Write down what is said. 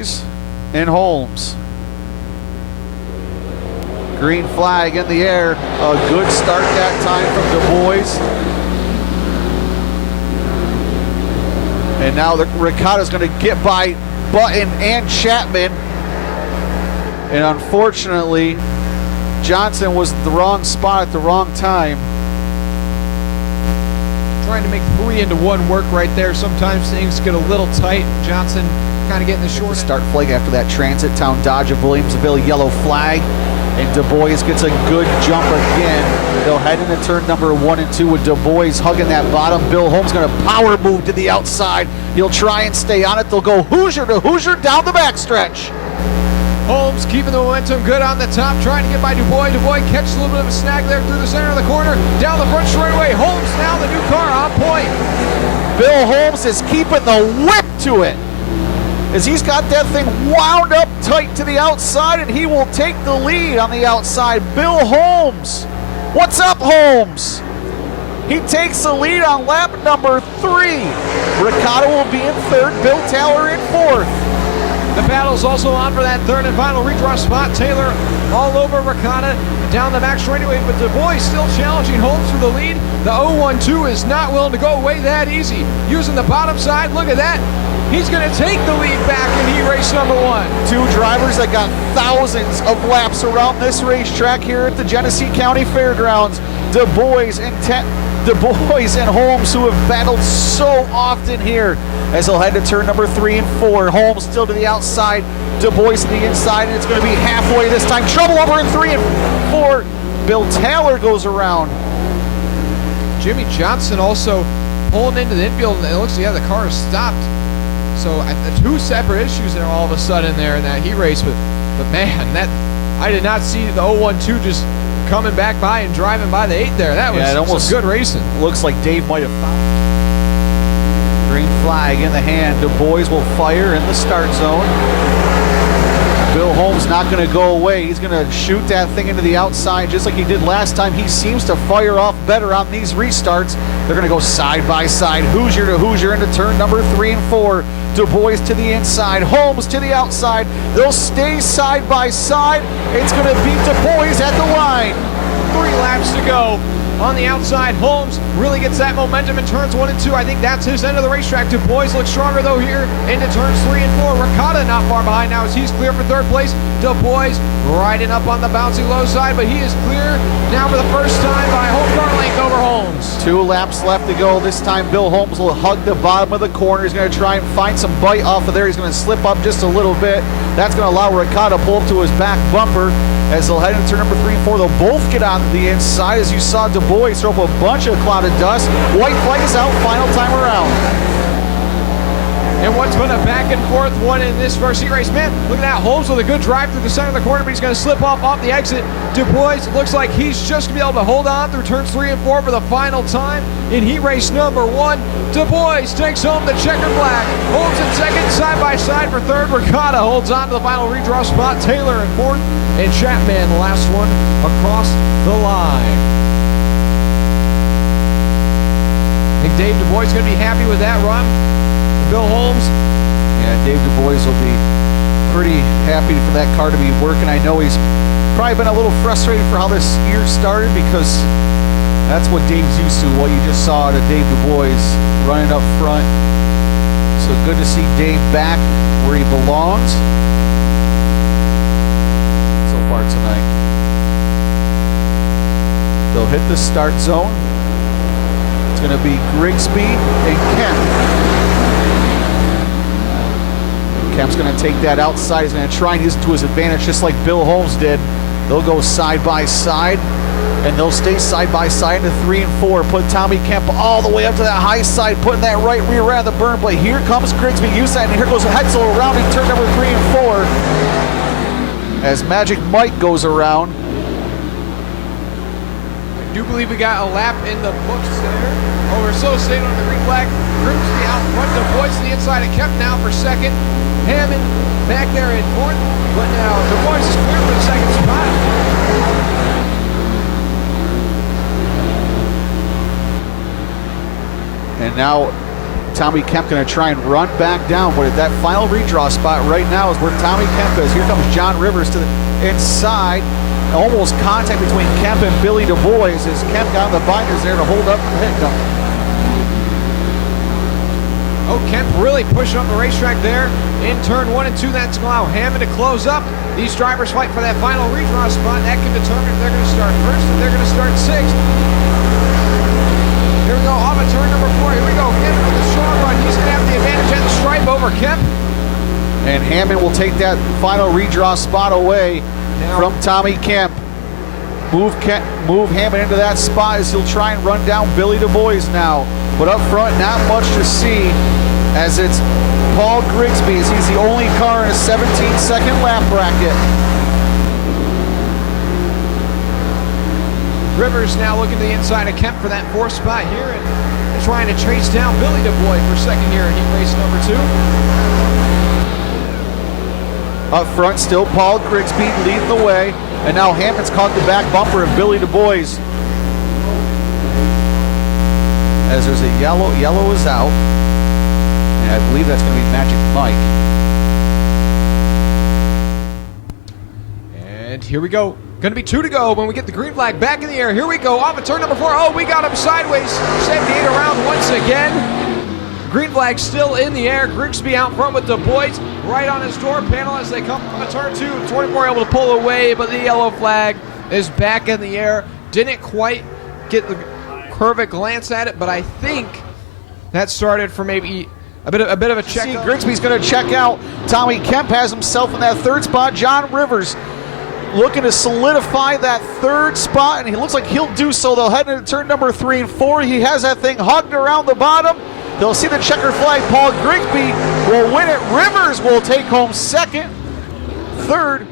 Boys and Holmes. Green flag in the air. A good start that time from Du Bois. And now the Ricotta's going to get by Button and Chapman. And unfortunately, Johnson was the wrong spot at the wrong time. Trying to make 3 into 1 work right there. Sometimes things get a little tight. Johnson kind of getting the short start flag after that Transit Town Dodge of Williamsville yellow flag. And Du Bois gets a good jump again. They'll head into turn number 1 and 2 with Du Bois hugging that bottom. Bill Holmes going to power move to the outside. He'll try and stay on it. They'll go Hoosier to Hoosier down the backstretch. Holmes keeping the momentum good on the top, trying to get by Du Bois. Du Bois catches a little bit of a snag there through the center of the corner, down the front straightaway. Holmes now the new car on point. Bill Holmes is keeping the whip to it, as he's got that thing wound up tight to the outside, and he will take the lead on the outside. Bill Holmes, what's up, Holmes? He takes the lead on lap number 3. Ricotta will be in 3rd, Bill Taylor in 4th. The battle's also on for that 3rd and final redraw spot. Taylor all over Ricotta down the back straightaway, but Du Bois still challenging Holmes for the lead. The 0-1-2 is not willing to go away that easy. Using the bottom side, look at that. He's going to take the lead back in heat race number 1. 2 drivers that got thousands of laps around this racetrack here at the Genesee County Fairgrounds. Du Bois and Holmes, who have battled so often here, as they'll head to turn number 3 and 4. Holmes still to the outside, Du Bois to the inside, and it's going to be halfway this time. Trouble over in 3 and 4. Bill Taylor goes around. Jimmy Johnson also pulling into the infield, and it looks like, yeah, the car is stopped. So 2 separate issues there all of a sudden there in that heat race. But man, that I did not see the 0-1-2 just coming back by and driving by the 8 there. That was almost good racing. Looks like Dave might have found. Green flag in the hand. Du Bois will fire in the start zone. Bill Holmes not going to go away. He's going to shoot that thing into the outside just like he did last time. He seems to fire off better on these restarts. They're going to go side by side, Hoosier to Hoosier into turn number 3 and 4. Du Bois to the inside, Holmes to the outside. They'll stay side by side. It's going to beat Du Bois at the line. 3 laps to go. On the outside, Holmes really gets that momentum in turns 1 and 2. I think that's his end of the racetrack. Du Bois looks stronger though here into turns 3 and 4. Ricotta not far behind now as he's clear for 3rd place. Du Bois riding up on the bouncy low side, but he is clear now for the first time by a whole car length over Holmes. 2 laps left to go. This time Bill Holmes will hug the bottom of the corner. He's going to try and find some bite off of there. He's going to slip up just a little bit. That's going to allow Ricotta to pull up to his back bumper. As they'll head into turn number 3 and 4, they'll both get on the inside. As you saw Du Bois throw up a bunch of cloud of dust. White flag is out, final time around. And what's been a back and forth one in this first heat race, man, look at that. Holmes with a good drive through the center of the corner, but he's going to slip off the exit. Du Bois looks like he's just going to be able to hold on through turns 3 and 4 for the final time in heat race number 1. Du Bois takes home the checkered flag. Holmes in 2nd, side by side for 3rd. Ricotta holds on to the final redraw spot. Taylor in 4th, and Chapman the last one across the line. I think Dave Du Bois is going to be happy with that run. Bill Holmes. Yeah, Dave Du Bois will be pretty happy for that car to be working. I know he's probably been a little frustrated for how this year started, because that's what Dave's used to, what you just saw out of Dave Du Bois running up front. So good to see Dave back where he belongs so far tonight. They'll hit the start zone. It's going to be Grigsby and Kemp. Kemp's going to take that outside. He's going to try and use it to his advantage, just like Bill Holmes did. They'll go side by side, and they'll stay side by side into 3 and 4. Put Tommy Kemp all the way up to that high side, putting that right rear end of the burn plate. Here comes Grigsby. Use that, and here goes Hetzel around in turn number 3 and 4. As Magic Mike goes around. I do believe we got a lap in the books there. Oh, we're still staying on the green flag. Grigsby out front, Du Bois to the inside, and Kemp now for 2nd. Hammond back there in 4th, but now Du Bois is clear for the 2nd spot. And now Tommy Kemp going to try and run back down, but at that final redraw spot right now is where Tommy Kemp is. Here comes John Rivers to the inside. Almost contact between Kemp and Billy Du Bois as Kemp got the binders there to hold up the hiccup. Oh, Kemp really pushing up the racetrack there in turn 1 and 2. That's going to allow Hammond to close up. These drivers fight for that final redraw spot. That can determine if they're going to start first or they're going to start sixth. Here we go, off of turn number 4. Here we go, Hammond with the strong run. He's going to have the advantage at the stripe over Kemp. And Hammond will take that final redraw spot away from Tommy Kemp. Move Hammond into that spot as he'll try and run down Billy Du Bois now. But up front, not much to see as it's Paul Grigsby as he's the only car in a 17-second lap bracket. Rivers now looking to the inside of Kemp for that 4th spot here and trying to chase down Billy Du Bois for second here in heat race number 2. Up front, still Paul Grigsby leading the way, and now Hammond's caught the back bumper of Billy Du Bois. As there's a yellow is out, and I believe that's going to be Magic Mike. And here we go. Going to be 2 to go when we get the green flag back in the air. Here we go, off of turn number 4. Oh, we got him sideways. 78 around once again. Green flag still in the air. Grigsby out front with Du Bois right on his door panel as they come from turn 2. 24 able to pull away, but the yellow flag is back in the air. Didn't quite get the perfect glance at it, but I think that started for maybe a bit of a check. See, Grigsby's going to check out. Tommy Kemp has himself in that 3rd spot. John Rivers looking to solidify that 3rd spot, and he looks like he'll do so. They'll head into turn number 3 and 4. He has that thing hugged around the bottom. They'll see the checker flag. Paul Grigsby will win it. Rivers will take home 2nd. 3rd